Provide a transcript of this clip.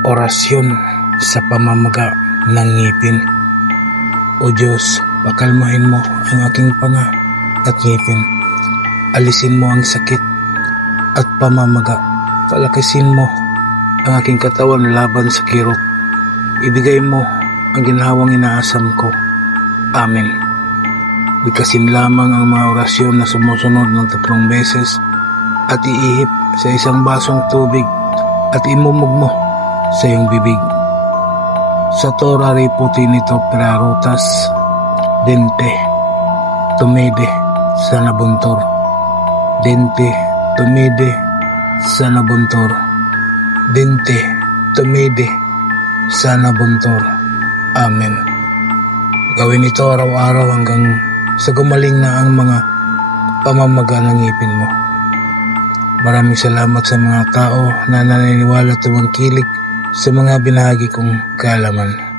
Orasyon sa pamamaga ng ngipin. O Diyos, pakalmahin mo ang aking panga at ngipin. Alisin mo ang sakit at pamamaga. Palakasin mo ang aking katawan laban sa kirot. Ibigay mo ang ginhawang inaasam ko. Amen. Bigkasin lamang ang mga orasyon na sumusunod ng 3 beses at iihip sa isang basong tubig at imumog mo sa iyong bibig. Sa Torah puti nito perarutas, dente, tumide, sa nabuntor. Dente, tumide, sa nabuntor. Dente, tumide, sa nabuntor. Amen. Gawin ito araw-araw hanggang sa gumaling na ang mga pamamaga ng ngipin mo. Maraming salamat sa mga tao na naniniwala at tumangkilik sa mga binahagi kong kaalaman.